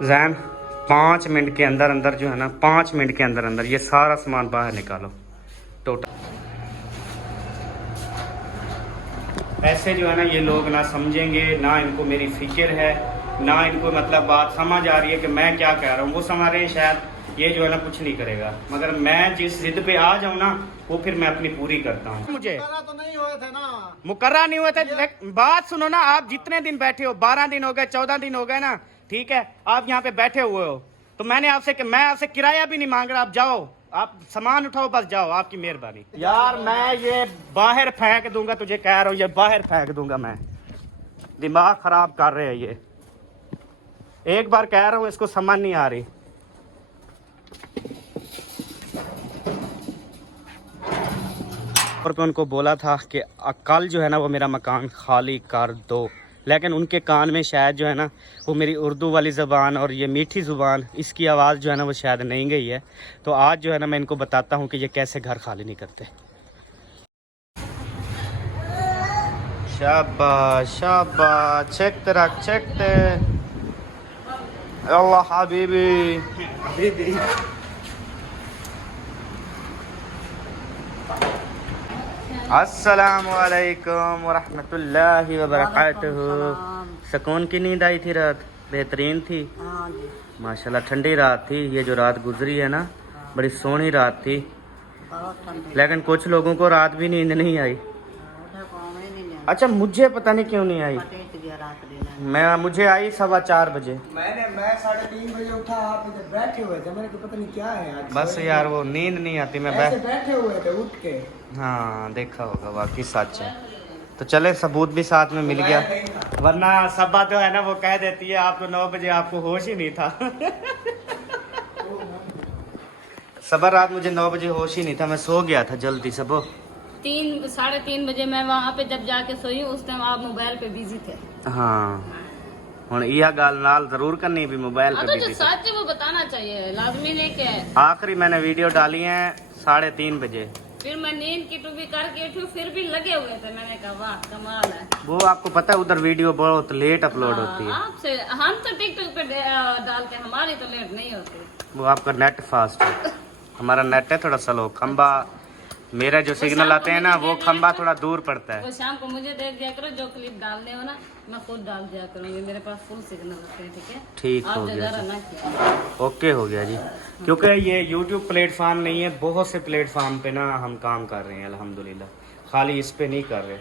Jain 5 minute के अंदर अंदर जो है ना, 5 मिनट के अंदर अंदर ये सारा सामान बाहर निकालो टोटल। ऐसे जो है ना ये लोग ना समझेंगे, ना इनको मेरी फिक्र है, ना इनको मतलब बात समझ आ रही है कि मैं क्या कह रहा हूँ। वो समझ रहे हैं शायद ये जो है ना कुछ नहीं करेगा, मगर मैं जिस जिद पे आ जाऊँ ना वो फिर मैं अपनी पूरी करता हूँ। मुझे तो नहीं हुए थे ना, मुकर्रा नहीं हुए थे। बात सुनो ना, आप जितने दिन बैठे हो, 12 दिन हो गए, 14 दिन हो गए ना, ठीक है, आप यहाँ पे बैठे हुए हो, तो मैं आपसे किराया भी नहीं मांग रहा। आप जाओ, आप सामान उठाओ, बस जाओ, आपकी मेहरबानी। यार मैं ये बाहर फेंक दूंगा, तुझे कह रहा हूँ, ये बाहर फेंक दूंगा मैं। दिमाग खराब कर रहे हैं ये, एक बार कह रहा हूँ, इसको समझ नहीं आ रही। और मैं उनको बोला था कि कल जो है ना वो मेरा मकान खाली कर दो, लेकिन उनके कान में शायद जो है ना वो मेरी उर्दू वाली ज़बान और ये मीठी ज़ुबान, इसकी आवाज़ जो है ना वो शायद नहीं गई है। तो आज जो है ना मैं इनको बताता हूँ कि ये कैसे घर खाली नहीं करते। शाबाश शाबाश, चेकते रख चेकते। अल्लाह हबीबी हबीबी। अस्सलामु अलैकुम वरहमतुल्लाहि वबरकातुहू। सुकून की नींद आई थी रात? बेहतरीन थी माशाल्लाह। ठंडी रात थी ये जो रात गुजरी है ना, बड़ी सोहनी रात थी। लेकिन कुछ लोगों को रात भी नींद नहीं आई। अच्छा, मुझे पता नहीं क्यों नहीं आई। मुझे आई 4:15 बजे। मैं 3:30 बजे उठा, आप इधर बैठे हुए थे, मैंने कहा पता नहीं क्या है आज। बस यार वो नींद नहीं आती, मैं ऐसे बैठे हुए थे उठ के। हाँ देखा होगा, वाकई सच है। तो चले, सबूत भी साथ में मिल गया, वरना सबा तो है ना वो कह देती है आपको 9 बजे आपको होश ही नहीं था। सबर रात मुझे 9 बजे होश ही नहीं था, मैं सो गया था जल्दी। सबो 3-3:30 बजे मैं वहाँ पे जब जाके सोई, उस टाइम आप मोबाइल पे बिजी थे। हाँ हुण यह गाल नाल जरूर करनी भी, मोबाइल पे तो बिजी जो थे। सच है वो बताना चाहिए, लाजमी नहीं के। आखिरी मैंने वीडियो डाली है 3:30 बजे। फिर मैं नींद की टूबी करके उठी, फिर भी लगे हुए थे। मैंने कहा वाह कमाल है। वो आपको पता है उधर वीडियो बहुत लेट अपलोड होती है। आपसे हम तो टिकटॉक पे डालते, हमारी तो लेट नहीं होती। वो आपका नेट फास्ट है, हमारा नेट है थोड़ा स्लो। खंबा मेरा जो सिग्नल आते हैं ना, वो खंबा थोड़ा दूर पड़ता है। वो शाम को मुझे दे दिया करो, जो क्लिप डालने हो ना मैं खुद डाल दिया करूँगी, मेरे पास फुल सिग्नल आते हैं। ठीक है, ठीक हो आप गया जगह जी, ना किया। ओके हो गया जी। क्योंकि ये YouTube प्लेटफॉर्म नहीं है, बहुत से प्लेटफॉर्म पे ना हम काम कर रहे हैं अल्हम्दुलिल्लाह, खाली इस पे नहीं कर रहे।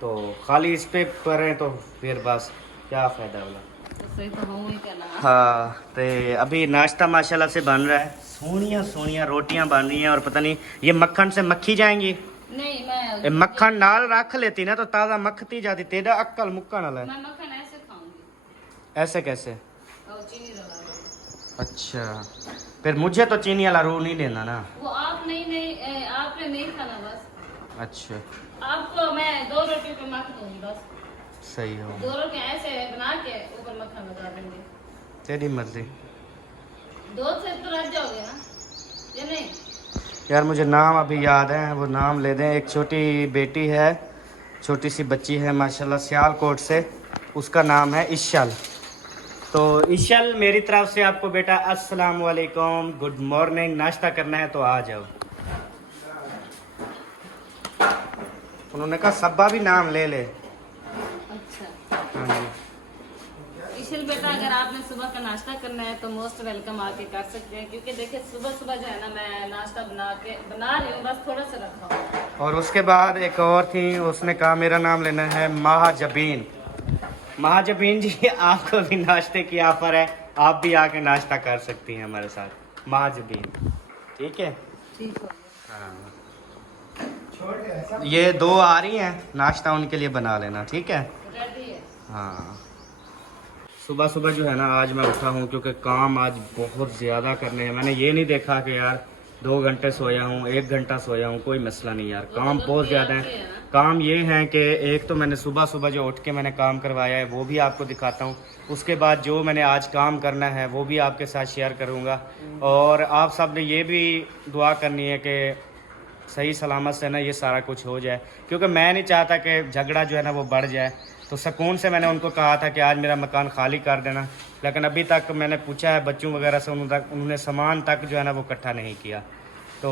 तो खाली इस पे करें तो फिर बस क्या फ़ायदा होगा। तो सही तो हूँ ही कहना। हाँ, तो अभी नाश्ता माशाल्लाह से बन रहा है, सोनिया सोनिया रोटियां बन रही हैं, और पता नहीं ये मक्खन से मक्खी जाएंगी। नहीं मैं मक्खन नाल रख लेती ना तो ताज़ा मक्खती जाती। तेरा अक्कल मुक्कन वाला है। मैं मक्खन ऐसे खाऊंगी। ऐसे कैसे? और चीनी लगा दूंगी। अच्छा, फिर मुझे तो चीनी वाला रू नहीं देना ना। वो आप नहीं आपने नहीं खाना बस। अच्छा आपको मैं 2 रोटी पे मक्खन दूंगी बस। सही हो, 2 रोटी ऐसे बना के ऊपर मक्खन लगा देंगे। तेरी मर्जी। 2 से तो रह जाओगे ना, ये नहीं। यार मुझे नाम अभी याद है, वो नाम ले दें। एक छोटी बेटी है, छोटी सी बच्ची है माशाल्लाह, सियालकोट से, उसका नाम है इशल। तो इशल मेरी तरफ से आपको बेटा अस्सलाम वालेकुम, गुड मॉर्निंग। नाश्ता करना है तो आ जाओ। उन्होंने कहा सब्बा भी नाम ले ले। अच्छा हाँ जी। इशिल बेटा, अगर आपने सुबह का नाश्ता करना है तो मोस्ट वेलकम आके कर सकते हैं, क्योंकि देखिए सुबह सुबह जो है ना मैं नाश्ता बना रही हूँ, बस थोड़ा सा रखा हूँ। और उसके बाद एक और थी, उसने कहा मेरा नाम लेना है महाजबीन। महाजबीन जी, आपको भी नाश्ते की ऑफर है, आप भी आके नाश्ता कर सकती हैं हमारे साथ। महाजबीन ठीक है। ठीक हो हाँ, ये 2 आ रही हैं, नाश्ता उनके लिए बना लेना, ठीक है। रेडी है। हाँ, सुबह सुबह जो है ना आज मैं उठा हूँ क्योंकि काम आज बहुत ज़्यादा करने हैं। मैंने ये नहीं देखा कि यार 2 घंटे सोया हूँ, 1 घंटा सोया हूँ, कोई मसला नहीं यार, काम बहुत ज़्यादा है। काम ये है कि एक तो मैंने सुबह सुबह जो उठ के मैंने काम करवाया है वो भी आपको दिखाता हूँ, उसके बाद जो मैंने आज काम करना है वो भी आपके साथ शेयर करूँगा। और आप सब ने ये भी दुआ करनी है कि सही सलामत से ना ये सारा कुछ हो जाए, क्योंकि मैं नहीं चाहता कि झगड़ा जो है ना वो बढ़ जाए। तो सुकून से मैंने उनको कहा था कि आज मेरा मकान खाली कर देना, लेकिन अभी तक मैंने पूछा है बच्चों वगैरह से, उन्होंने सामान तक जो है ना वो इकट्ठा नहीं किया। तो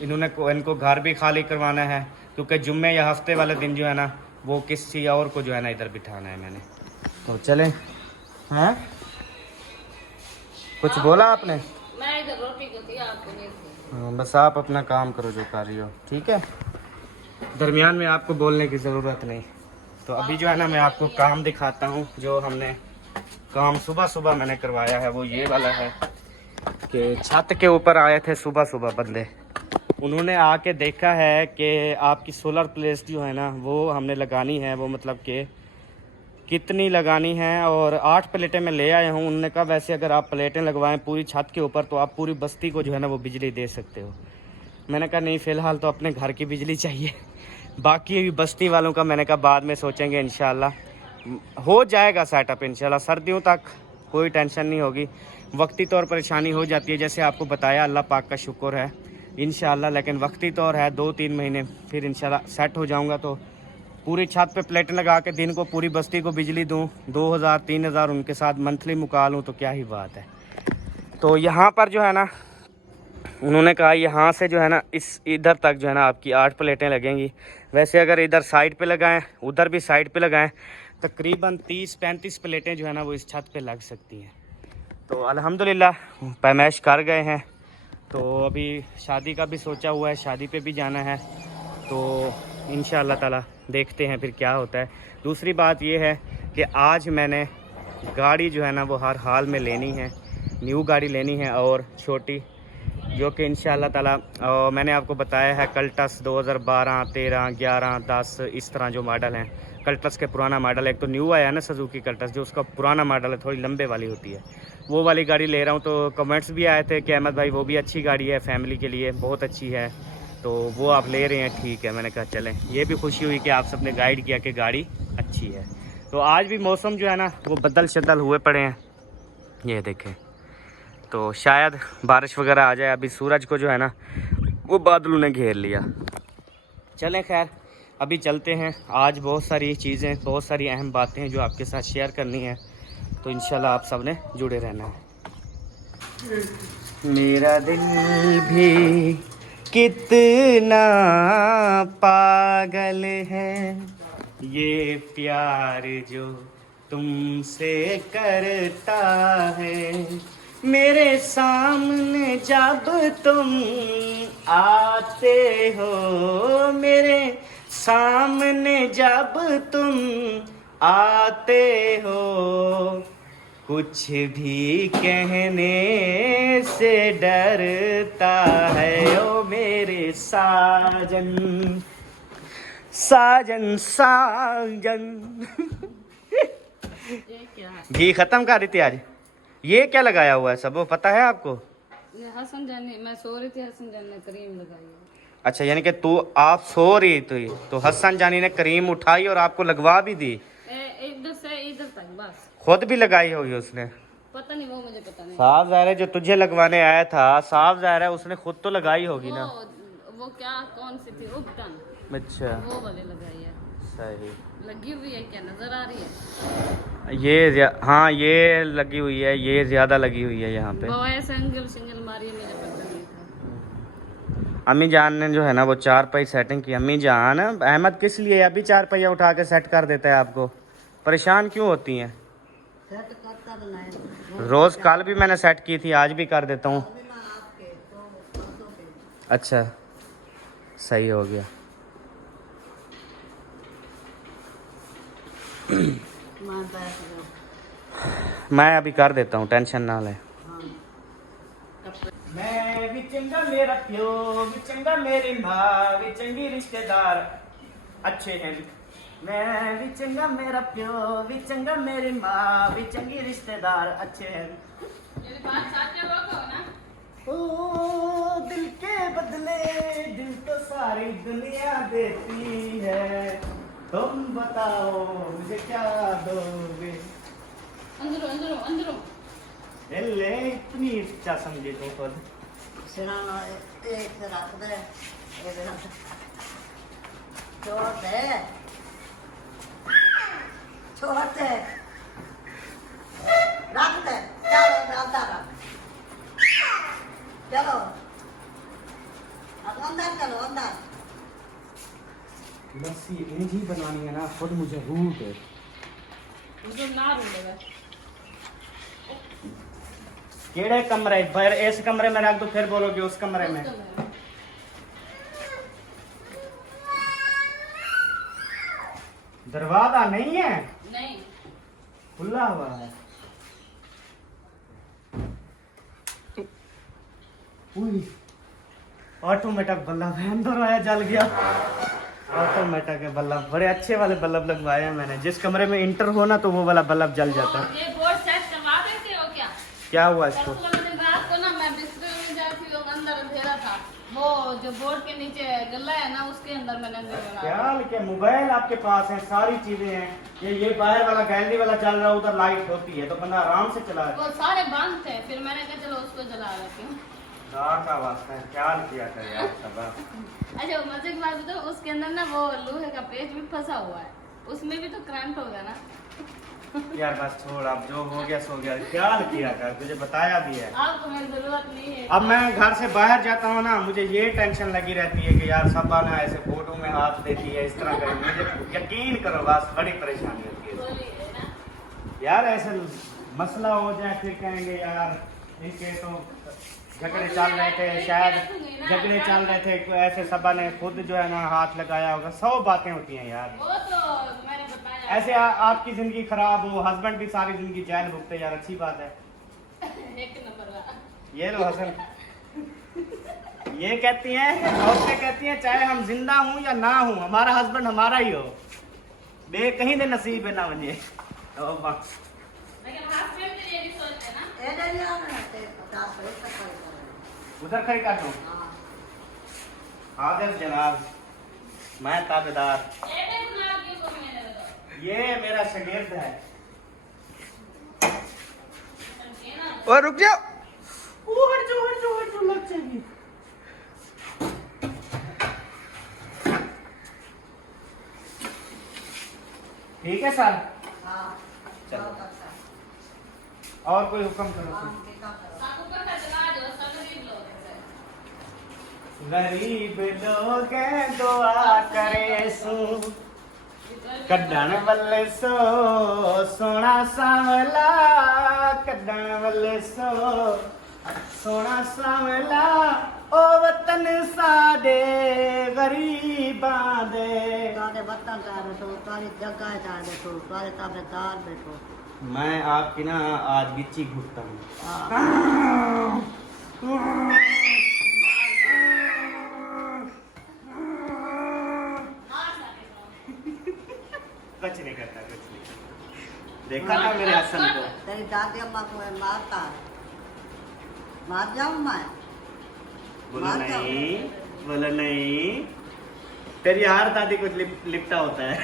इनको घर भी खाली करवाना है, क्योंकि जुम्मे या हफ्ते वाले दिन जो है ना वो किसी और को जो है ना इधर बिठाना है मैंने। तो चलें। हैं कुछ बोला आपने? मैं इधर रोटी को थी, आपको नहीं थी। हाँ, बस आप अपना काम करो जो कर रही हो, ठीक है। दरमियान में आपको बोलने की ज़रूरत नहीं। तो अभी जो है ना मैं आपको काम दिखाता हूँ। जो हमने काम सुबह सुबह मैंने करवाया है वो ये वाला है कि छत के ऊपर आए थे सुबह सुबह बंदे, उन्होंने आके देखा है कि आपकी सोलर प्लेट जो है ना वो हमने लगानी है, वो मतलब कि कितनी लगानी है, और 8 प्लेटें मैं ले आया हूँ। उन्होंने कहा वैसे अगर आप प्लेटें लगवाएं पूरी छत के ऊपर तो आप पूरी बस्ती को जो है ना वो बिजली दे सकते हो। मैंने कहा नहीं, फ़िलहाल तो अपने घर की बिजली चाहिए, बाकी बस्ती वालों का मैंने कहा बाद में सोचेंगे, इंशाल्लाह हो जाएगा सेटअप इंशाल्लाह। सर्दियों तक कोई टेंशन नहीं होगी, वक्ती तौर पर परेशानी हो जाती है जैसे आपको बताया, अल्लाह पाक का शुक्र है इंशाल्लाह, लेकिन वक्ती तौर है 2-3 महीने, फिर इंशाल्लाह सेट हो जाऊंगा तो पूरी छत पे प्लेटें लगा के दिन को पूरी बस्ती को बिजली दूं, 2000-3000 उनके साथ मंथली मुका लूँ तो क्या ही बात है। तो यहाँ पर जो है ना उन्होंने कहा यहाँ से जो है ना इस इधर तक जो है ना आपकी 8 प्लेटें लगेंगी। वैसे अगर इधर साइड पे लगाएं, उधर भी साइड पे लगाएं, तकरीबन 30-35 प्लेटें जो है ना वो इस छत पे लग सकती हैं। तो अल्हम्दुलिल्लाह पैमाइश कर गए हैं। तो अभी शादी का भी सोचा हुआ है, शादी पे भी जाना है, तो इंशाअल्लाह ताला देखते हैं फिर क्या होता है। दूसरी बात ये है कि आज मैंने गाड़ी जो है ना वो हर हाल में लेनी है, न्यू गाड़ी लेनी है, और छोटी जो कि इंशाअल्लाह ताला मैंने आपको बताया है कल्टस 2012, 13, 11, 10 इस तरह जो मॉडल हैं। कल्टस के पुराना मॉडल है, एक तो न्यू आया है ना सुजुकी कल्टस, जो उसका पुराना मॉडल है थोड़ी लंबे वाली होती है, वो वाली गाड़ी ले रहा हूँ। तो कमेंट्स भी आए थे कि अहमद भाई वो भी अच्छी गाड़ी है, फैमिली के लिए बहुत अच्छी है, तो वो आप ले रहे हैं, ठीक है। मैंने कहा चलें, ये भी खुशी हुई कि आप सबने गाइड किया कि गाड़ी अच्छी है। तो आज भी मौसम जो है ना वो बदल शदल हुए पड़े हैं, ये देखें, तो शायद बारिश वगैरह आ जाए। अभी सूरज को जो है ना वो बादलों ने घेर लिया। चलें खैर अभी चलते हैं। आज बहुत सारी चीज़ें, बहुत सारी अहम बातें हैं जो आपके साथ शेयर करनी है, तो इंशाल्लाह आप सब ने जुड़े रहना है। मेरा दिल भी कितना पागल है, ये प्यार जो तुमसे करता है, मेरे सामने जब तुम आते हो, मेरे सामने जब तुम आते हो, कुछ भी कहने से डरता है, ओ मेरे साजन साजन साजन। ये क्या है? घी खत्म कर रही थी आज। ये क्या लगाया हुआ है सब, वो पता है आपको? ये हसन जानी, मैं सो रही थी, हसन जानी ने क्रीम लगाई है। अच्छा, यानी कि आप सो रही थी तो हसन जानी ने क्रीम उठाई और आपको लगवा भी दी? इधर से इधर तक बस। खुद भी लगाई होगी उसने? पता नहीं, वो मुझे पता नहीं। साफ जाहिर है जो तुझे लगवाने आया था, साफ जाहिर है उसने खुद तो लगाई होगी ना। वो क्या कौन सी थी, उपटन? अच्छा, वो वाली लगाई है। सही लगी हुई है क्या, नजर आ रही है? ये हाँ ये लगी हुई है, ये ज्यादा लगी हुई है यहाँ पे। सिंगल मारी, मुझे पता नहीं था। अम्मी जान ने जो है ना वो 4 पाई सेटिंग की। अम्मी जान, अहमद किस लिए अभी 4 पहिया उठा के सेट कर देता है आपको? परेशान क्यों होती हैं? रोज कल भी मैंने सेट की थी, आज भी कर देता हूँ। अच्छा, सही हो गया। मैं अभी कर देता हूँ, टेंशन ना ले। मैं भी चंगा मेरा प्यो, भी चंगा मेरी माँ, भी चंगी रिश्तेदार अच्छे हैं। मैं भी चंगा मेरा प्यो, भी चंगा मेरी माँ, भी चंगी रिश्तेदार अच्छे हैं। मेरी बात साथ में रोको ना। ओ दिल के बदले दिल तो सारी दुनिया देती है, तुम बताओ मुझे क्या दोगे? अंदरो अंदरो अंदरो। ले इतनी इच्छा समझे तो खुद। एक रख दे, छोड़ दे। छोड़ते रख दे, चलो डालता रख, चलो अब अंदर चलो अंदर। लस्सी इंज ही बनानी है ना, खुद मुझे भूख है। मुझे ना रोलेगा। केड़े कमरे, फिर इस कमरे में रख दो, फिर बोलोगे उस कमरे में। दरवाजा नहीं है, नहीं खुला हुआ है। ऑटोमेटिक बल्ब है, अंदर आया जल गया। ऑटोमेटिक है बल्ब, बड़े अच्छे वाले बल्ब लगवाए हैं मैंने। जिस कमरे में इंटर हो ना तो वो वाला बल्ब जल जाता है। ये बोर्ड सेट करवा देते हो क्या? क्या हुआ इसको? परसों वाले दिन रात को ना मैं बिस्तर में जा थी, वो अंदर अंधेरा था, वो जो बोर्ड के नीचे गल्ला है ना उसके अंदर मैंने अंधेरा लगा। ख्याल के मोबाइल आपके पास है, सारी चीजें हैं। ये बाहर वाला गैलरी वाला चल रहा है, उधर लाइट होती है तो बंदा आराम से चला। वो सारे बंद थे, फिर मैंने कहा चलो उसको जला लेती हूँ। का वास्ता है, ख्याल किया कर यार सब। अच्छा मजे की बात बताओ, उसके अंदर ना वो लोहे का पेच भी फंसा हुआ है, उसमें भी तो करंट होगा ना। यार बस छोड़, अब जो हो गया सो गया। ख्याल किया कर, तुझे बताया भी है। आपको मेरी जरूरत नहीं है। अब मैं घर से बाहर जाता हूँ ना, मुझे ये टेंशन लगी रहती है कि यार सब ना ऐसे फोटो में हाथ देती है, इस तरह करें। मुझे यकीन करो बस बड़ी परेशानी होती है बोलिए ना। यार। ऐसे मसला हो जाए फिर कहेंगे यार इनके तो झगड़े चल रहे थे, शायद झगड़े चल रहे थे, ऐसे सबा ने खुद जो है ना हाथ लगाया होगा। 100 बातें होती हैं यार। वो तो मैंने बताया। ऐसे आपकी जिंदगी खराब हो, हस्बैंड भी सारी जिंदगी जेल भुगते यार, अच्छी बात है। एक नंबर वाला। ये लो हसन, ये कहती हैं, औरतें कहती हैं चाहे हम जिंदा हूँ या ना हूँ, हमारा हस्बैंड हमारा ही हो, बे कहीं दे नसीब है ना मुझे। लेकिन हस्बैंड भी ये भी सोचते हैं ना। ये नहीं आना ते 50 पैसे खर्च कर। उधर खड़ी कर दूँ। हां हाजिर जनाब, मैं ताबेदार। ये भी बना के को मैंने बताया। ये मेरा शागिर्द है। समझे ना। और रुक जाओ। हट जाओ लग जाएगी। ठीक है सर। हां चलो। बहुत अच्छा। और कोई हुक्म करो। हां ठीक है। साकू का खजला जो सब गरीब लोग हैं। गरीब लोग दुआ करे सू, कड्डण वल्ले सो सोना सांवला, कड्डण वल्ले सो सोना सांवला, ओ वतन साडे गरीबां दे। तारे वतन का बैठो, तारी जगह का बैठो, तारे ताबेदार बैठो। मैं आपकी ना आज गिच्ची घुटता हूँ। कुछ नहीं करता, कुछ नहीं। देखा था मेरे हसन को। तेरी दादी अम्मा को मैं मारता, मार जाऊं मैं। बोलो मार नहीं, बोलो नहीं। तेरी हर दादी कुछ लिपटा होता है।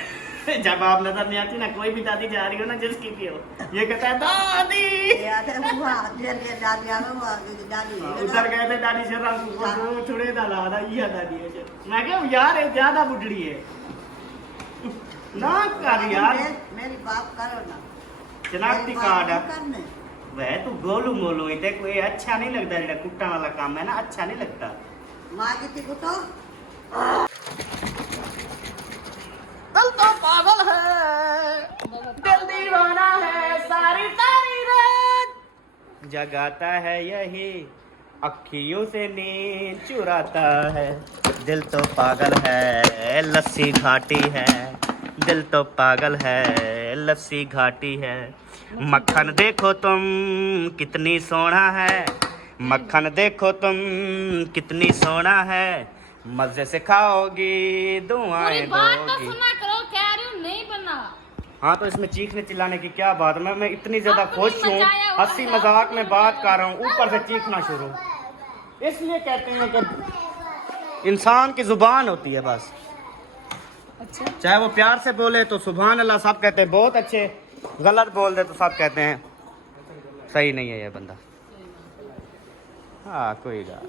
जब आप नजर नहीं आती ना, कोई भी दादी जा रही हो ना जिसकी भी हो, ये कहता है दादी। ये आते हुआ देर के दादी आ गई, वो दादी उधर गए थे दादी से रंग को छुड़े डाला था, ये दादी है। मैं क्या यार ये ज्यादा बुढ़ड़ी है ना कर यार। मेरी बात करो ना, शनाख्ती कार्ड है करने वह तू गोलू मोलू इतने कोई अच्छा नहीं लगता, जेड़ा कुट्टा वाला काम है ना, अच्छा नहीं लगता। माँ की थी तो दिल तो पागल है, दिल दीवाना है, सारी सारी रात जगाता है यही, अखियों से नींद चुराता है। दिल तो पागल है, लस्सी घाटी है, दिल तो पागल है, लस्सी घाटी है। मक्खन देखो तुम कितनी सोना है, मक्खन देखो तुम कितनी सोना है, मजे से खाओगी पूरी दुआएं बात तो दोगी। सुना करो, कह रही हूँ नहीं बना। हाँ तो इसमें चीखने चिल्लाने की क्या बात है? मैं इतनी ज्यादा आपने खुश हूँ, मचाया हुआ हंसी है, मजाक आपने में बात मचाया कर रहा हूँ, ऊपर से चीखना शुरू। इसलिए कहते हैं कि इंसान की जुबान होती है बस। अच्छा चाहे वो प्यार से बोले तो सुभान अल्लाह सब कहते हैं बहुत अच्छे, गलत बोल दे तो सब कहते हैं सही नहीं है ये बंदा। हाँ कोई बात।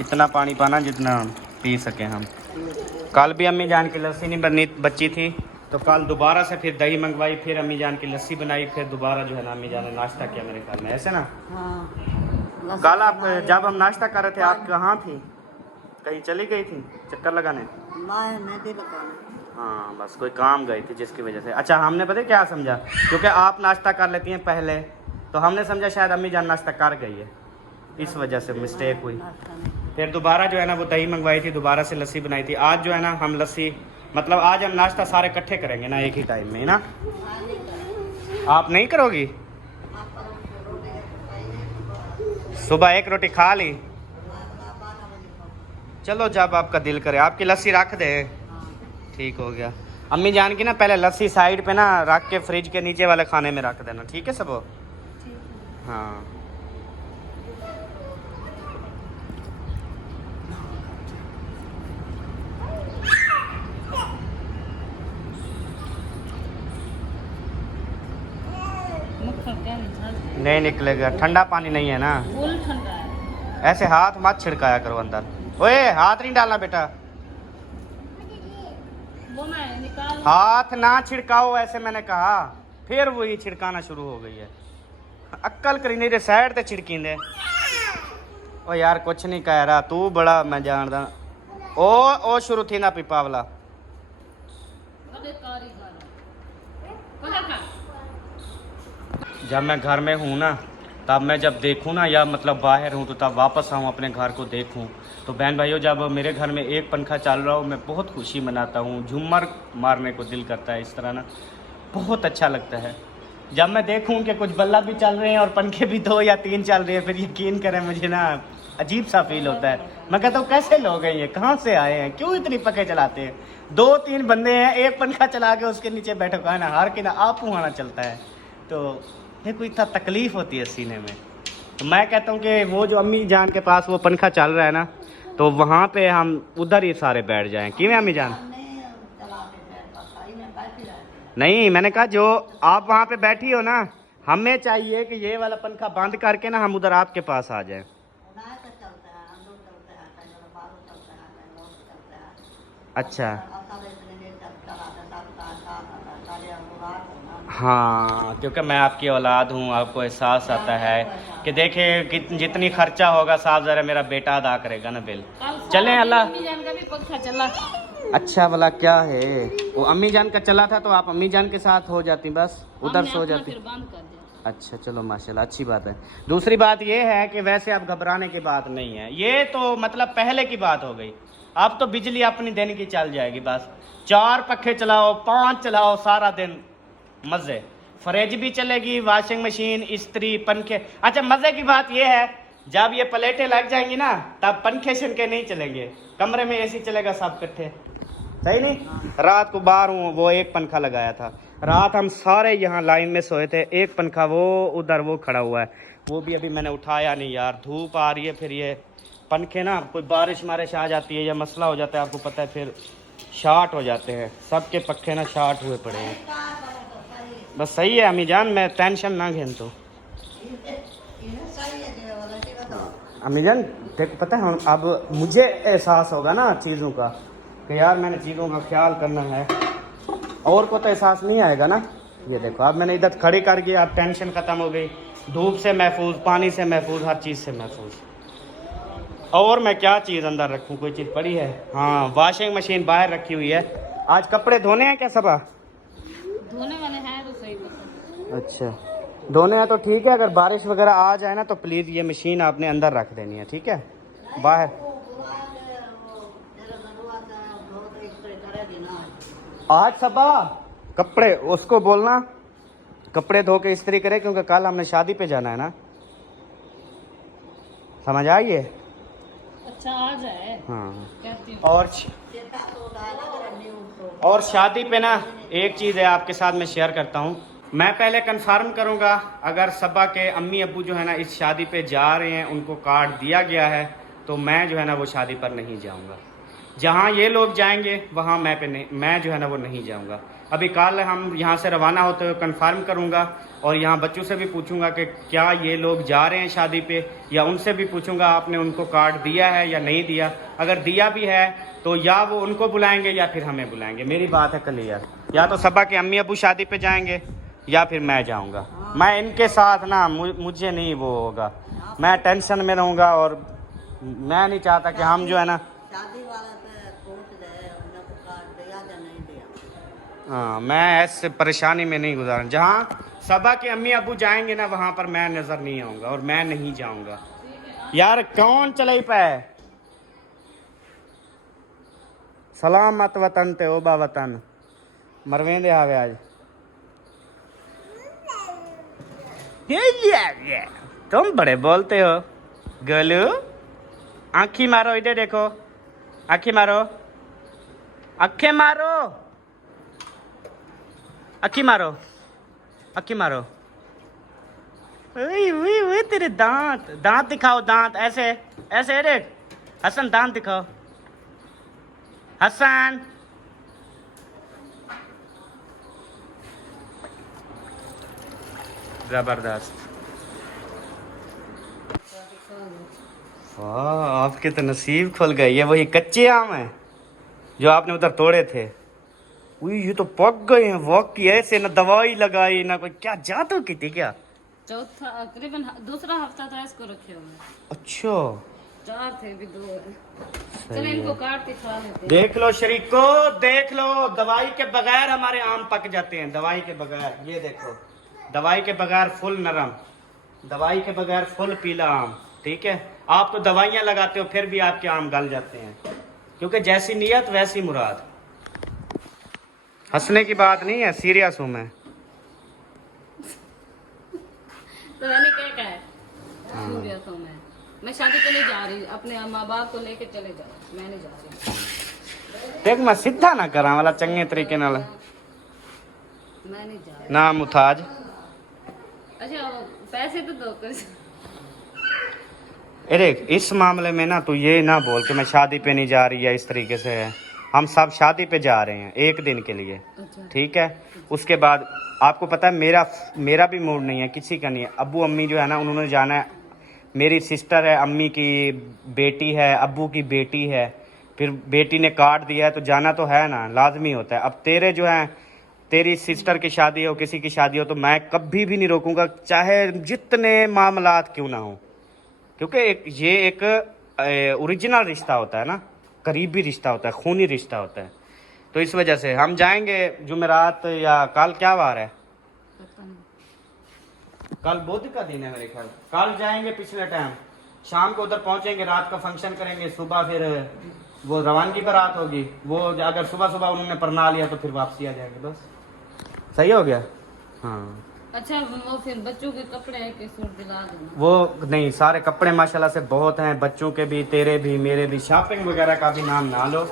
इतना पानी पाना जितना पी सके हम। लस्सी कल भी अम्मी जान की लस्सी नहीं बनी बची थी, तो कल दोबारा से फिर दही मंगवाई, फिर अम्मी जान की लस्सी बनाई, फिर दोबारा जो है ना अम्मी जान ने नाश्ता किया मेरे ख्याल में, ऐसे ना। हाँ कल आप जब हम नाश्ता कर रहे थे आप कहाँ थी? कहीं चली गई थी चक्कर लगाने? मैं मेहंदी लगाने हाँ बस कोई काम गई थी जिसकी वजह से। अच्छा हमने पता है क्या समझा, क्योंकि आप नाश्ता कर लेती हैं पहले, तो हमने समझा शायद अम्मी जान नाश्ता कर गई है, इस वजह से मिस्टेक हुई। नाश्ता नहीं फिर दोबारा जो है ना वो दही मंगवाई थी, दोबारा से लस्सी बनाई थी। आज जो है ना हम लस्सी मतलब आज हम नाश्ता सारे इकट्ठे करेंगे ना एक ही टाइम में ना। आप नहीं करोगी? सुबह एक रोटी खा ली, चलो जब आपका दिल करे। आपकी लस्सी रख दे, ठीक हो गया। अम्मी जान की ना पहले लस्सी साइड पे ना रख के फ्रिज के नीचे वाले खाने में रख देना, ठीक है सब? हाँ नहीं निकलेगा, ठंडा पानी नहीं है ना, फुल ठंडा है। ऐसे हाथ मत छिड़काया करो अंदर। ओए हाथ नहीं डालना बेटा, वो मैं निकाल हाथ ना छिड़काओ ऐसे मैंने कहा। फिर वही छिड़काना शुरू हो गई है, अक्कल करी नहीं रे, साइड ते छिड़की दे। ओ यार कुछ नहीं कह रहा तू, बड़ा मैं जानदा। ओ शुरू थी ना पीपा वाला। जब मैं घर में हूँ ना, तब मैं जब देखूँ ना या मतलब बाहर हूँ, तो तब वापस आऊँ अपने घर को देखूँ, तो बहन भाइयों जब मेरे घर में एक पंखा चल रहा हो मैं बहुत खुशी मनाता हूँ, झूमर मारने को दिल करता है, इस तरह ना बहुत अच्छा लगता है। जब मैं देखूँ कि कुछ बल्ला भी चल रहे हैं और पंखे भी 2 या 3 चल रहे हैं, फिर यकीन करें मुझे ना अजीब सा फील होता है। मैं कहता हूँ कैसे लोग हैं ये, कहाँ से आए हैं, क्यों इतनी पंखे चलाते हैं? 2-3 बंदे हैं, एक पंखा चला के उसके नीचे बैठे हुआ है ना, हार के ना आप वहाँ चलता है, तो देखो इतना तकलीफ होती है सीने में। तो मैं कहता हूँ कि वो जो अम्मी जान के पास वो पंखा चल रहा है ना, तो वहाँ पे हम उधर ही सारे बैठ जाएं। क्यों अम्मी जान? नहीं मैंने कहा जो आप वहाँ पे बैठी हो ना, हमें चाहिए कि ये वाला पंखा बंद करके ना हम उधर आपके पास आ जाएं। अच्छा हाँ, क्योंकि मैं आपकी औलाद हूँ, आपको एहसास आता है कि देखिए जितनी खर्चा होगा साहब ज़रा मेरा बेटा अदा करेगा ना बिल। चलें अल्लाह। अम्मी जान का भी पंखा चला। अच्छा वाला क्या है, वो अम्मी जान का चला था तो आप अम्मी जान के साथ हो जाती, बस उधर हमने सो अपना जाती। फिर बंद कर दिया। अच्छा चलो माशाल्लाह अच्छी बात है। दूसरी बात ये है कि वैसे अब घबराने की बात नहीं है, ये तो मतलब पहले की बात हो गई। अब तो बिजली अपनी दिन की चल जाएगी, बस 4 पंखे चलाओ 5 चलाओ सारा दिन मज़े। फ्रिज भी चलेगी, वॉशिंग मशीन, इस्त्री, पंखे। अच्छा मज़े की बात यह है जब ये प्लेटें लग जाएंगी ना तब पंखे शंखे नहीं चलेंगे, कमरे में एसी चलेगा सब इकट्ठे, सही नहीं? रात को बाहर हूँ वो एक पंखा लगाया था, रात हम सारे यहाँ लाइन में सोए थे, एक पंखा वो उधर वो खड़ा हुआ है, वो भी अभी मैंने उठाया नहीं यार, धूप आ रही है, फिर ये पंखे ना कोई बारिश मारिश आ जाती है या मसला हो जाता है, आपको पता है, फिर शार्ट हो जाते हैं, सबके पंखे ना शार्ट हुए पड़े हैं। बस सही है अम्मी जान, मैं टेंशन ना घेन तो। अम्मी जान देखो पता है अब मुझे एहसास होगा ना चीज़ों का कि यार मैंने चीज़ों का ख्याल करना है, और को तो एहसास नहीं आएगा ना। ये देखो अब मैंने इधर खड़ी कर दी, अब टेंशन ख़त्म हो गई, धूप से महफूज, पानी से महफूज, हर चीज़ से महफूज। और मैं क्या चीज़ अंदर रखूँ, कोई चीज़ पड़ी है? हाँ वॉशिंग मशीन बाहर रखी हुई है। आज कपड़े धोने हैं क्या सबा? धोने वाले हैं तो सही बता। अच्छा धोने हैं तो ठीक है, अगर बारिश वगैरह आ जाए ना तो प्लीज़ ये मशीन आपने अंदर रख देनी है, ठीक है? बाहर आज सबा कपड़े उसको बोलना कपड़े धो के इस्त्री करे, क्योंकि कल हमने शादी पे जाना है ना, समझ आइए? अच्छा आ जाए। हाँ कहती हूँ। और शादी पे ना एक चीज़ है आपके साथ मैं शेयर करता हूँ, मैं पहले कंफर्म करूँगा अगर सबा के अम्मी अब्बू जो है ना इस शादी पे जा रहे हैं, उनको कार्ड दिया गया है, तो मैं जो है ना वो शादी पर नहीं जाऊँगा। जहाँ ये लोग जाएंगे वहाँ मैं जो है ना वो नहीं जाऊँगा। अभी कल हम यहाँ से रवाना होते हुए कंफर्म करूँगा और यहाँ बच्चों से भी पूछूंगा कि क्या ये लोग जा रहे हैं शादी पे, या उनसे भी पूछूंगा आपने उनको कार्ड दिया है या नहीं दिया। अगर दिया भी है तो या वो उनको बुलाएंगे या फिर हमें बुलाएंगे। मेरी बात है क्लियर, या तो सबा के अम्मी अबू शादी पे जाएंगे या फिर मैं जाऊँगा। मैं इनके साथ ना मुझे नहीं वो होगा, मैं टेंशन में रहूँगा और मैं नहीं चाहता कि हम जो है ना शादी वाले पे पूछ दे उनको कार्ड दिया या नहीं दिया। हाँ, मैं ऐसे परेशानी में नहीं गुजारा। जहाँ सबा के अम्मी अबू जाएंगे ना वहाँ पर मैं नज़र नहीं आऊँगा और मैं नहीं जाऊँगा। यार कौन चले पे सलामत वतन ते ओबा वतन मरवेंदे आवे आज। ये तुम बड़े बोलते हो गोलू। आँखी मारो, इधर देखो, आँखी मारो, आँखें मारो, आँखी मारो, आँखी मारो। उई उई उई तेरे दांत, दांत दिखाओ, दांत ऐसे ऐसे देख। हसन दांत दिखाओ, हसन। जबरदस्त। वाह, आपके तो नसीब खुल गए। ये वही कच्चे आम हैं जो आपने उधर तोड़े थे। उई ये तो पक गए हैं वाकई, ऐसे ना दवाई लगाई ना कोई, क्या जादू की थी क्या? चौथा करीबन दूसरा हफ्ता था इसको रखे हुए। अच्छा 4 थे, अभी 2 है। चलो इनको काट के खा लेते हैं। देख लो शरीको, देख लो, दवाई के बगैर हमारे आम पक जाते हैं, दवाई के बगैर। ये देखो, दवाई के बगैर फुल नरम, दवाई के बगैर फुल पीला आम। ठीक है, आप तो दवाइयाँ लगाते हो फिर भी आपके आम गल जाते हैं, क्योंकि जैसी नीयत वैसी मुराद। हंसने की बात नहीं है, सीरियस हूँ मैं। तो मैंने क्या कहा है, सीरियस हूँ मैं शादी पे नहीं जा रही, अपने माँ बाप को लेके चले जाओ, मैं नहीं जा रही। देख मैं सीधा ना करा वाला चंगे तरीके नाल, मैं नहीं जा रही। ना मुताज। अच्छा पैसे तो दो कर। अरे इस मामले में ना तू ये ना बोल कि मैं शादी पे नहीं जा रही है, इस तरीके से है। हम सब शादी पे जा रहे हैं 1 दिन के लिए, अच्छा। ठीक है। उसके बाद आपको पता है मेरा भी मूड नहीं है, किसी का नहीं है। अब्बू अम्मी जो है ना उन्होंने जाना है, मेरी सिस्टर है, अम्मी की बेटी है, अब्बू की बेटी है, फिर बेटी ने कार्ड दिया है तो जाना तो है ना, लाजमी होता है। अब तेरे जो है, तेरी सिस्टर की शादी हो, किसी की शादी हो, तो मैं कभी भी नहीं रोकूंगा, चाहे जितने मामलात क्यों ना हो, क्योंकि ये एक ओरिजिनल रिश्ता होता है ना, करीबी रिश्ता होता है, खूनी रिश्ता होता है। तो इस वजह से हम जाएंगे जुमेरात, या कल क्या वार है, कल बुध का दिन है मेरे ख्याल। कल जाएंगे, पिछले टाइम शाम को उधर पहुंचेंगे, रात का फंक्शन करेंगे, सुबह फिर वो रवानगी पर रात होगी। वो अगर सुबह सुबह उन्होंने पढ़ना लिया तो फिर वापसी आ जाएंगे, बस सही हो गया। हाँ अच्छा वो फिर बच्चों के कपड़े के सूट दिला देना। वो नहीं, सारे कपड़े माशाल्लाह से बहुत हैं, बच्चों के भी, तेरे भी, मेरे भी। शॉपिंग वगैरह का भी नाम ना लो,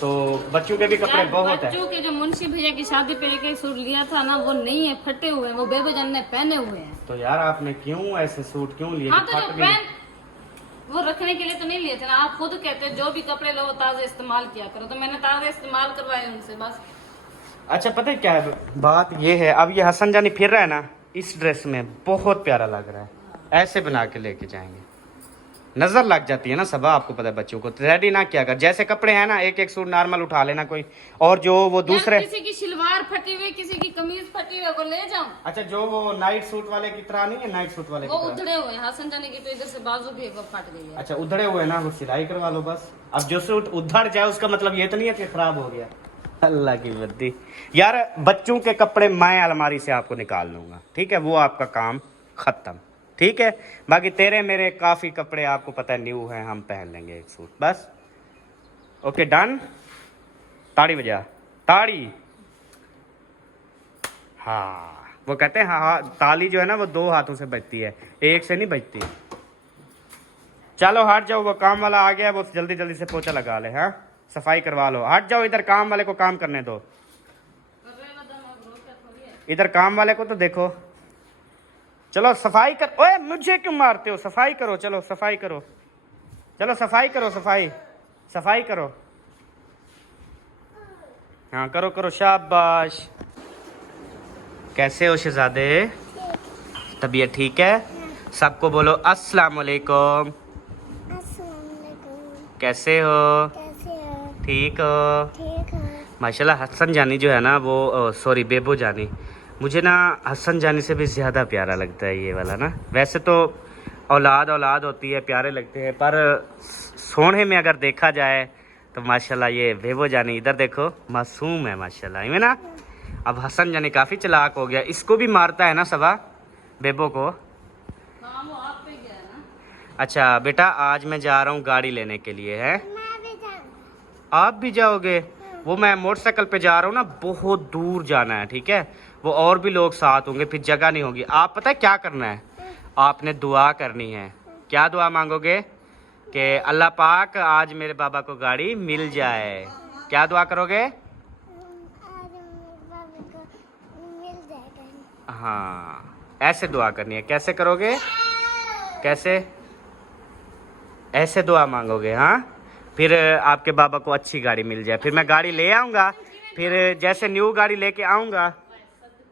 तो बच्चों के भी कपड़े बहुत हैं। बच्चों के जो मुंशी भैया की शादी पे एक सूट लिया था ना, वो नहीं है, फटे हुए हैं, वो बेबे जान ने पहने हुए हैं। तो यार आपने क्यों ऐसे सूट क्यों लिए? हाँ तो जो पहन वो रखने के लिए तो नहीं लिए थे ना, आप खुद कहते हो जो भी कपड़े लो ताज़ा इस्तेमाल किया करो, तो मैंने ताज़ा इस्तेमाल करवाए उनसे बस। अच्छा पता है क्या है बात, ये है अब ये हसन जानी फिर रहा है ना इस ड्रेस में, बहुत प्यारा लग रहा है। ऐसे बना के लेके जाएंगे, नजर लग जाती है ना सब, आपको पता है बच्चों को। रेडी ना किया कर, जैसे कपड़े हैं ना, एक सूट नॉर्मल उठा लेना कोई, और जो वो दूसरे, किसी की शलवार फटी हुई, किसी की कमीज फटी हुई, वो ले जाऊं। अच्छा जो वो नाइट सूट वाले की तरह नहीं है, नाइट सूट वाले वो की तरह। उधड़े हुए हैं, हसन जाने की तो इधर से बाजू भी वो फट गई है। अच्छा उधड़े हुए ना, वो सिलाई करवा लो बस। अब जो सूट उधड़ जाए उसका मतलब ये तो नहीं है कि खराब हो गया। अल्लाह की बद्दी यार, बच्चों के कपड़े मैं अलमारी से आपको निकाल लूंगा, ठीक है, वो आपका काम खत्म, ठीक है। बाकी तेरे मेरे काफी कपड़े आपको पता है न्यू है, हम पहन लेंगे एक सूट बस। ओके डन, ताड़ी बजा, ताड़ी। हाँ वो कहते हैं हाँ, ताली जो है ना वो 2 हाथों से बजती है, एक से नहीं बजती। चलो हट जाओ, वो काम वाला आ गया, वो जल्दी जल्दी से पोछा लगा ले, हाँ सफाई करवा लो। हट जाओ, इधर काम वाले को काम करने दो, इधर काम वाले को तो देखो। चलो सफाई कर, ओए मुझे क्यों मारते हो, सफाई करो, चलो सफाई करो, चलो सफाई करो, सफाई सफाई करो। हाँ करो करो, शाबाश। कैसे हो शहजादे? तबीयत ठीक है? सबको बोलो अस्सलाम वालेकुम। कैसे हो? ठीक हो? माशाल्लाह हसन जानी जो है ना वो सॉरी बेबो जानी, मुझे ना हसन जानी से भी ज़्यादा प्यारा लगता है ये वाला ना। वैसे तो औलाद औलाद होती है, प्यारे लगते हैं, पर सोने में अगर देखा जाए तो माशाल्लाह ये बेबो जानी, इधर देखो, मासूम है माशाल्लाह इनमें ना। अब हसन जानी काफ़ी चालाक हो गया, इसको भी मारता है ना सबा, बेबो को। हाँ वो आप पे गया ना। अच्छा बेटा, आज मैं जा रहा हूँ गाड़ी लेने के लिए, है? आप भी जाओगे? वो मैं मोटरसाइकिल पे जा रहा हूँ ना, बहुत दूर जाना है, ठीक है? वो और भी लोग साथ होंगे, फिर जगह नहीं होगी। आप पता है क्या करना है? आपने दुआ करनी है। क्या दुआ मांगोगे? कि अल्लाह पाक आज मेरे बाबा को गाड़ी मिल जाए। क्या दुआ करोगे? हाँ ऐसे दुआ करनी है। कैसे करोगे? कैसे? ऐसे दुआ मांगोगे, हाँ? फिर आपके बाबा को अच्छी गाड़ी मिल जाए, फिर मैं गाड़ी ले आऊँगा, फिर जैसे न्यू गाड़ी लेके आऊँगा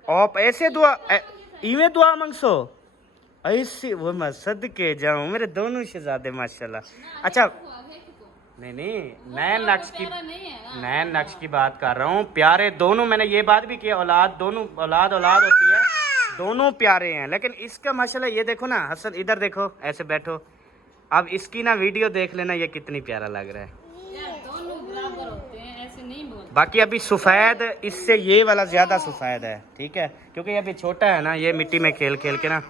आप ऐसे दुआ इवें दुआ मांगसो, ऐसी वो मैं सदके जाऊँ मेरे दोनों शहजादे माशाल्लाह। अच्छा नहीं नए नक्श की बात कर रहा हूँ, प्यारे दोनों। मैंने ये बात भी की, औलाद दोनों, औलाद औलाद होती है, दोनों प्यारे हैं। लेकिन इसका माशाल्लाह ये देखो ना हसन, इधर देखो, ऐसे बैठो, अब इसकी ना वीडियो देख लेना, ये कितनी प्यारा लग रहा है। दोनों बराबर होते हैं, ऐसे नहीं बोलते। बाकी अभी सफ़ेद इससे ये वाला ज़्यादा सफ़ेद है, ठीक है? क्योंकि ये अभी छोटा है ना, ये मिट्टी में खेल खेल के ना।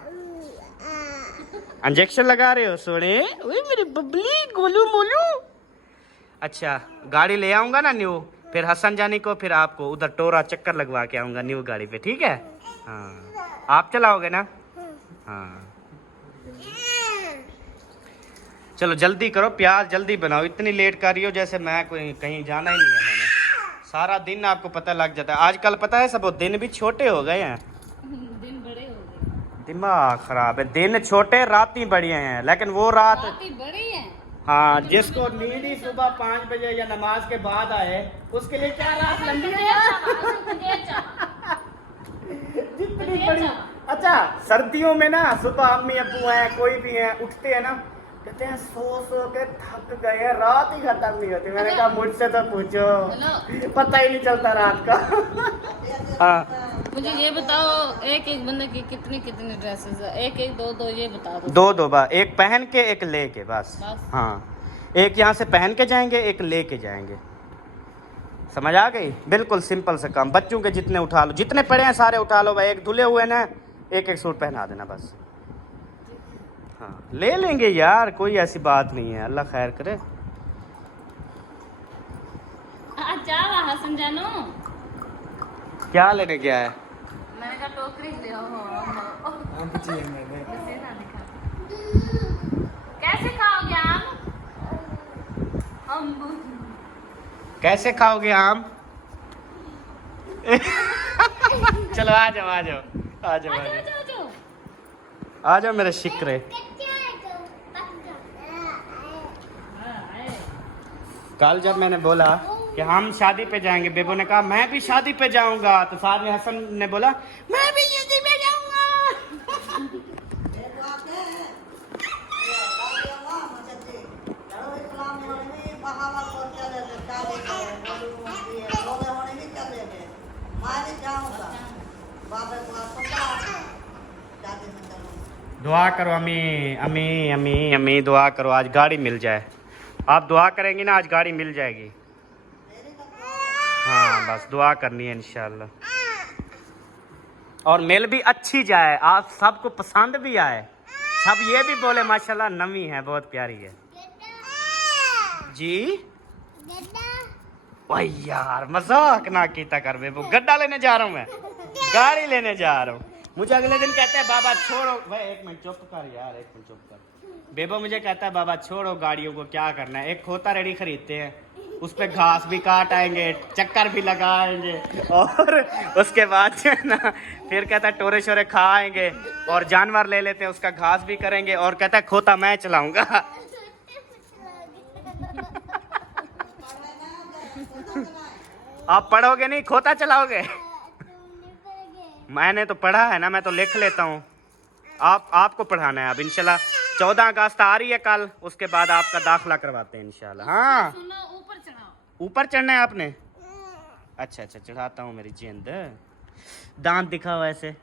इंजेक्शन लगा रहे हो सोने? ओए मेरी बबली गोलू मोलू। अच्छा गाड़ी ले आऊँगा ना न्यू, फिर हसन जानी को, फिर आपको उधर टोरा चक्कर लगवा के आऊँगा न्यू गाड़ी पे, ठीक है? हाँ आप चलाओगे ना? हाँ चलो जल्दी करो, प्याज जल्दी बनाओ, इतनी लेट कर रही हो जैसे मैं कोई कहीं जाना ही नहीं है। मैंने सारा दिन आपको पता लग जाता है। आजकल पता है सब दिन भी छोटे हो गए हैं, दिन बड़े हो गए। दिमाग खराब है। दिन छोटे रातें बड़ी हैं, लेकिन वो रात बड़ी है। हाँ जिसको नींद ही सुबह 5 बजे या नमाज के बाद आए, उसके लिए क्या रात लंबी है जितनी बड़ी। अच्छा सर्दियों में ना सुबह अम्मी अब्बू हैं, कोई भी है, उठते हैं ना, कहते हैं सो के थक गए, रात ही खत्म नहीं होती। मैंने कहा मुझसे तो पूछो, पता ही नहीं चलता रात का। हाँ मुझे ये बताओ, एक एक बंदे की कितनी कितनी ड्रेसेस है? एक एक दो दो ये बता दो। दो दो बार, एक पहन के एक ले के, बस। बस। हाँ एक यहाँ से पहन के जाएंगे, एक ले के जाएंगे। समझ आ गई? बिल्कुल सिंपल से काम। बच्चों के जितने उठा लो, जितने पड़े हैं सारे उठा लो भाई। एक धुले हुए ना, एक एक सूट पहना देना बस। हाँ ले लेंगे यार, कोई ऐसी बात नहीं है, अल्लाह खैर करे। क्या रहा हसन जानो? क्या लेने गया है? मैंने कहा टोकरी ले आओ। कैसे खाओगे आम? कैसे खाओगे आम? चलो आ जाओ आ जाओ आ जाओ आ जाओ आ जाओ मेरे शिक्रे। कल जब मैंने बोला कि हम शादी पे जाएंगे, बेबो ने कहा मैं भी शादी पे जाऊंगा, तो साथ में हसन ने बोला मैं भी शादी पे जाऊंगा। दुआ करो अम्मी अम्मी अम्मी अम्मी, दुआ करो आज गाड़ी मिल जाए। आप दुआ करेंगी ना, आज गाड़ी मिल जाएगी। हाँ बस दुआ करनी है इंशाल्लाह, और मिल भी अच्छी जाए, आप सबको पसंद भी आए, सब ये भी बोले माशाल्लाह नवी है, बहुत प्यारी है जी। वही यार मजाक ना कीता कर बेबू, गड्ढा लेने जा रहा हूँ मैं, गाड़ी लेने जा रहा हूँ। मुझे अगले दिन कहता है बाबा छोड़ो, भाई एक मिनट चुप कर यार, एक मिनट चुप कर। बेबो मुझे कहता है बाबा छोड़ो गाड़ियों को, क्या करना है, एक खोता रेडी खरीदते हैं, उस पे घास भी काट आएंगे, चक्कर भी लगाएंगे, और उसके बाद जो है ना फिर कहता है टोरे शोरे खा आएंगे, और जानवर ले लेते हैं उसका घास भी करेंगे, और कहता है खोता मैं चलाऊंगा। आप पढ़ोगे नहीं, खोता चलाओगे? मैंने तो पढ़ा है ना, मैं तो लिख लेता हूँ। आपको पढ़ाना है अब इंशाल्लाह। 14 अगस्त आ रही है कल, उसके बाद आपका दाखिला करवाते हैं इंशाल्लाह। हाँ ऊपर चढ़ना है आपने? अच्छा अच्छा चढ़ाता हूँ मेरी जिंद। दांत दिखाओ ऐसे,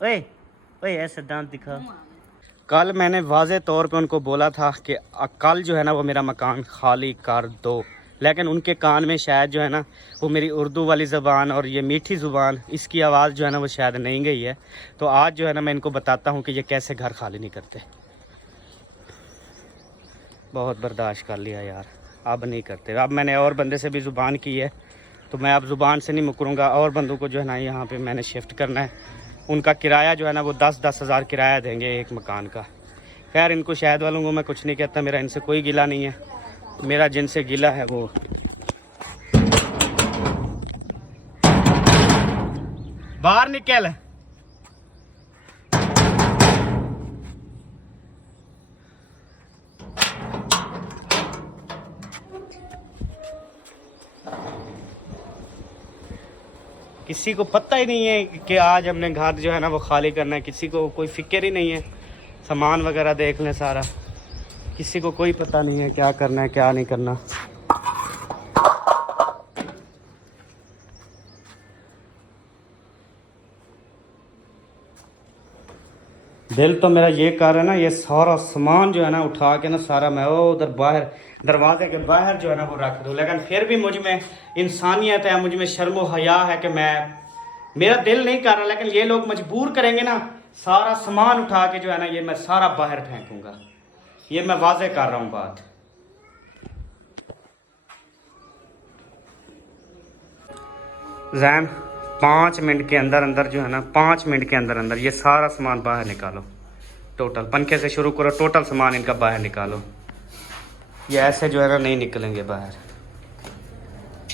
ओए ओए ऐसे दांत दिखाओ। कल मैंने वाज़े तौर पे उनको बोला था कि कल जो है ना वो मेरा मकान खाली कर दो, लेकिन उनके कान में शायद जो है ना वो मेरी उर्दू वाली ज़बान और ये मीठी ज़ुबान, इसकी आवाज़ जो है ना वो शायद नहीं गई है। तो आज जो है ना मैं इनको बताता हूँ कि ये कैसे घर खाली नहीं करते। बहुत बर्दाश्त कर लिया यार, अब नहीं करते। अब मैंने और बंदे से भी ज़ुबान की है, तो मैं अब ज़ुबान से नहीं मुकरूँगा। और बंदों को जो है ना यहाँ पे मैंने शिफ्ट करना है। उनका किराया जो है ना वो 10-10 हज़ार किराया देंगे एक मकान का। खैर इनको शायद वालों को मैं कुछ नहीं कहता, मेरा इनसे कोई गिला नहीं है। मेरा जिनसे गिला है वो बाहर निकल। किसी को पता ही नहीं है कि आज हमने घर जो है ना वो खाली करना है। किसी को कोई फिक्र ही नहीं है। सामान वगैरह देख लें सारा, किसी को कोई पता नहीं है क्या करना है क्या नहीं करना। दिल तो मेरा ये कर रहा है ना, ये सारा सामान जो है ना उठा के ना सारा मैं वो उधर बाहर दरवाजे के बाहर जो है ना वो रख दूँ, लेकिन फिर भी मुझ में इंसानियत है, मुझ में शर्म व हया है कि मेरा दिल नहीं कर रहा, लेकिन ये लोग मजबूर करेंगे ना। सारा सामान उठा के जो है ना ये मैं सारा बाहर फेंकूंगा। ये मैं वाजे कर रहा हूँ बात। जैन 5 मिनट के अंदर अंदर जो है ना 5 मिनट के अंदर अंदर ये सारा सामान बाहर निकालो। टोटल पंखे से शुरू करो, टोटल सामान इनका बाहर निकालो। ये ऐसे जो है ना नहीं निकलेंगे बाहर।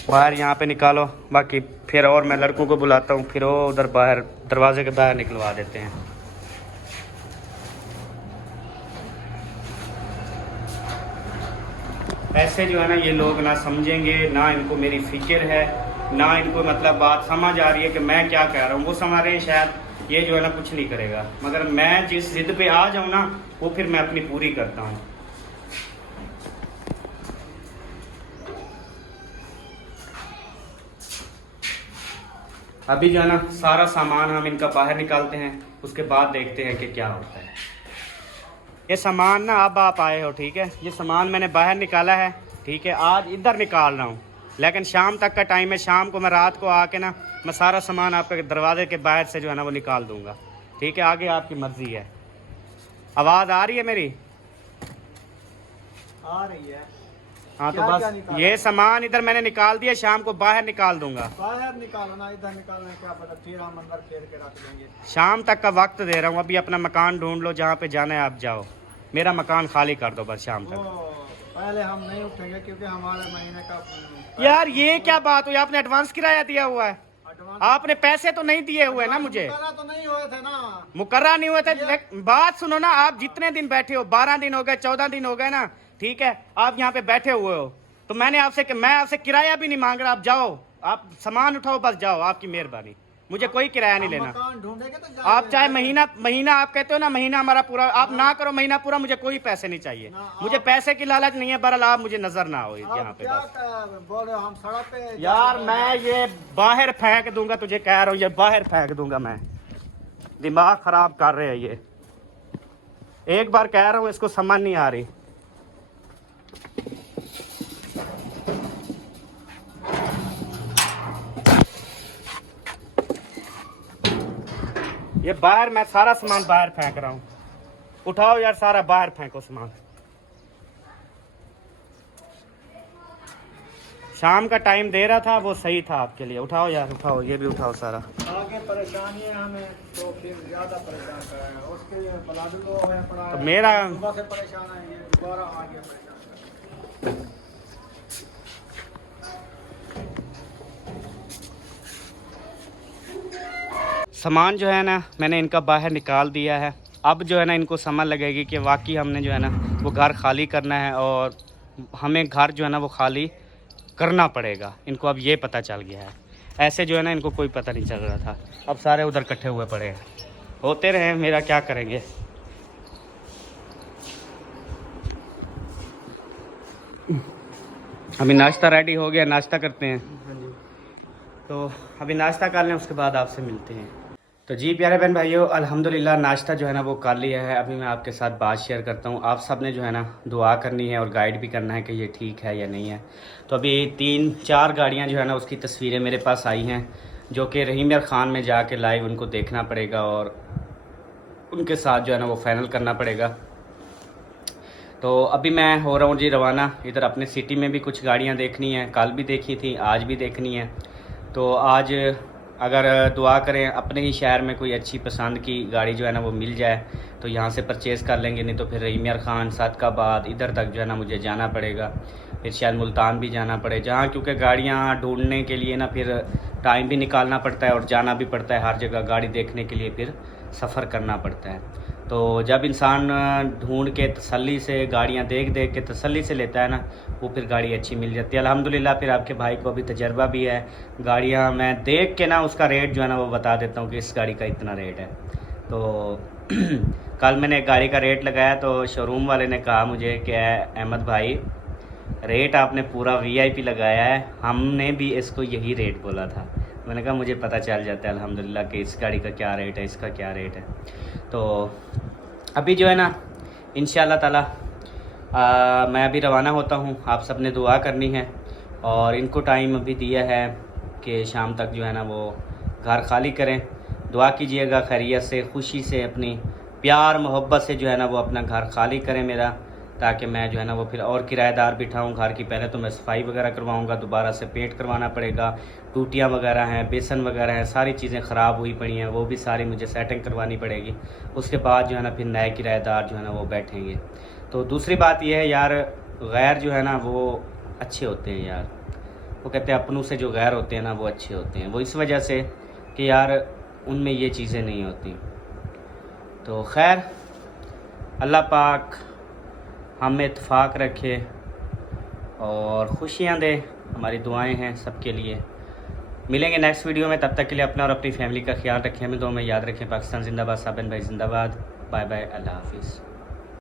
बाहर यहाँ पे निकालो, बाकी फिर और मैं लड़कों को बुलाता हूँ, फिर वो उधर बाहर दरवाजे के बाहर निकलवा देते हैं। ऐसे जो है ना ये लोग ना समझेंगे, ना इनको मेरी फिक्र है, ना इनको मतलब बात समझ आ रही है कि मैं क्या कह रहा हूँ। वो समझ रहे हैं शायद ये जो है ना कुछ नहीं करेगा, मगर मैं जिस जिद पे आ जाऊँ ना वो फिर मैं अपनी पूरी करता हूँ। अभी जो है ना सारा सामान हम इनका बाहर निकालते हैं, उसके बाद देखते हैं कि क्या होता है। ये सामान ना अब आप आए हो, ठीक है, ये सामान मैंने बाहर निकाला है, ठीक है, आज इधर निकाल रहा हूँ, लेकिन शाम तक का टाइम है। शाम को मैं रात को आके ना मैं सारा सामान आपके दरवाजे के बाहर से जो है ना वो निकाल दूंगा, ठीक है। आगे आपकी मर्जी है। आवाज़ आ रही है मेरी? आ रही है। हाँ तो बस ये सामान इधर मैंने निकाल दिया, शाम को बाहर निकाल दूंगा। बाहर निकालना, इधर निकालना क्या पता, फिर हम अंदर फेर के रख देंगे। शाम तक का वक्त दे रहा हूँ। अभी अपना मकान ढूंढ लो, जहाँ पे जाना है आप जाओ, मेरा मकान खाली कर दो बस शाम तक। पहले हम नहीं उठेंगे क्योंकि हमारे महीने का। यार ये क्या बात हुई, आपने एडवांस किराया दिया हुआ है, आपने पैसे तो नहीं दिए हुए ना मुझे। तो नहीं हुए थे ना, मुकर्रा नहीं हुए थे। बात सुनो ना, आप जितने दिन बैठे हो, 12 दिन हो गए, 14 दिन हो गए ना, ठीक है, आप यहाँ पे बैठे हुए हो, तो मैं आपसे किराया भी नहीं मांग रहा। आप जाओ, आप सामान उठाओ, बस जाओ, आपकी मेहरबानी, मुझे कोई किराया नहीं लेना। तो आप चाहे महीना आप कहते हो ना, महीना हमारा पूरा, आप ना करो महीना पूरा, मुझे कोई पैसे नहीं चाहिए, मुझे पैसे की लालच नहीं है। बहरहाल आप मुझे नजर ना हो यहाँ पे बस। बोल हम सड़क पे यार मैं ये बाहर फेंक दूंगा, तुझे कह रहा हूँ, ये बाहर फेंक दूंगा मैं। दिमाग खराब कर रहे हैं ये, एक बार कह रहा हूँ, इसको समझ नहीं आ रही। ये बाहर मैं सारा सामान बाहर फेंक रहा हूँ। उठाओ यार, सारा बाहर फेंको सामान। शाम का टाइम दे रहा था, वो सही था आपके लिए। उठाओ यार, उठाओ, ये भी उठाओ सारा। आगे परेशानी है हमें, तो फिर ज्यादा परेशान करेंगे, उसके लिए बलादुल्लो है पड़ा तो है। मेरा सुबह से परेशान है, ये दोबारा आगे परेशान करेंगे। सामान जो है ना मैंने इनका बाहर निकाल दिया है। अब जो है ना इनको समझ लगेगी कि वाकई हमने जो है ना वो घर खाली करना है, और हमें घर जो है ना वो खाली करना पड़ेगा। इनको अब ये पता चल गया है। ऐसे जो है ना इनको कोई पता नहीं चल रहा था, अब सारे उधर इकट्ठे हुए पड़े हैं। होते रहे, मेरा क्या करेंगे। अभी नाश्ता रेडी हो गया, नाश्ता करते हैं। तो अभी नाश्ता कर लें, उसके बाद आपसे मिलते हैं। तो जी प्यारे बहन भाइयों, अल्हम्दुलिल्लाह नाश्ता जो है ना वो कर लिया है। अभी मैं आपके साथ बात शेयर करता हूँ। आप सब ने जो है ना दुआ करनी है और गाइड भी करना है कि ये ठीक है या नहीं है। तो अभी 3-4 गाड़ियाँ जो है ना उसकी तस्वीरें मेरे पास आई हैं, जो कि रहीम यार ख़ान में जाके लाइव उनको देखना पड़ेगा और उनके साथ जो है ना वो फाइनल करना पड़ेगा। तो अभी मैं हो रहा हूँ जी रवाना। इधर अपने सिटी में भी कुछ गाड़ियाँ देखनी है, कल भी देखी थी, आज भी देखनी है। तो आज अगर दुआ करें अपने ही शहर में कोई अच्छी पसंद की गाड़ी जो है ना वो मिल जाए तो यहाँ से परचेज़ कर लेंगे, नहीं तो फिर रहीम यार ख़ान, सादकाबाद इधर तक जो है ना मुझे जाना पड़ेगा। फिर शायद मुल्तान भी जाना पड़े, जहाँ क्योंकि गाड़ियाँ ढूंढने के लिए ना फिर टाइम भी निकालना पड़ता है और जाना भी पड़ता है हर जगह। गाड़ी देखने के लिए फिर सफ़र करना पड़ता है। तो जब इंसान ढूंढ के तसल्ली से गाड़ियाँ देख देख के तसल्ली से लेता है ना, वो फिर गाड़ी अच्छी मिल जाती है। अल्हम्दुलिल्लाह फिर आपके भाई को अभी तजर्बा भी है। गाड़ियाँ मैं देख के ना उसका रेट जो है ना वो बता देता हूँ कि इस गाड़ी का इतना रेट है। तो कल मैंने एक गाड़ी का रेट लगाया तो शोरूम वाले ने कहा मुझे कि अहमद भाई रेट आपने पूरा VIP लगाया है, हमने भी इसको यही रेट बोला था। मैंने कहा मुझे पता चल जाता है अल्हम्दुलिल्लाह कि इस गाड़ी का क्या रेट है, इसका क्या रेट है। तो अभी जो है ना इंशाअल्लाह ताला मैं अभी रवाना होता हूँ। आप सब ने दुआ करनी है और इनको टाइम अभी दिया है कि शाम तक जो है ना वो घर खाली करें। दुआ कीजिएगा खैरियत से, खुशी से, अपनी प्यार मोहब्बत से जो है ना वो अपना घर खाली करें मेरा, ताकि मैं जो है ना वो फिर और किराएदार बिठाऊँ घर की। पहले तो मैं सफाई वगैरह करवाऊँगा, दोबारा से पेंट करवाना पड़ेगा, टूटियाँ वगैरह हैं, बेसन वगैरह हैं, सारी चीज़ें ख़राब हुई पड़ी हैं, वो भी सारी मुझे सेटिंग करवानी पड़ेगी। उसके बाद जो है ना फिर नए किराएदार जो है ना वो बैठेंगे। तो दूसरी बात यह है यार, गैर जो है ना वो अच्छे होते हैं यार। वो कहते हैं अपनों से जो गैर होते हैं ना वो अच्छे होते हैं। वो इस वजह से कि यार उनमें ये चीज़ें नहीं होती। तो खैर अल्लाह पाक हमें इत्फाक रखे और खुशियाँ दे, हमारी दुआएं हैं सबके लिए। मिलेंगे नेक्स्ट वीडियो में, तब तक के लिए अपना और अपनी फैमिली का ख्याल रखें, हमें दुआ में याद रखें। पाकिस्तान जिंदाबाद, साबिन भाई जिंदाबाद। बाय बाय, अल्लाह हाफिज़।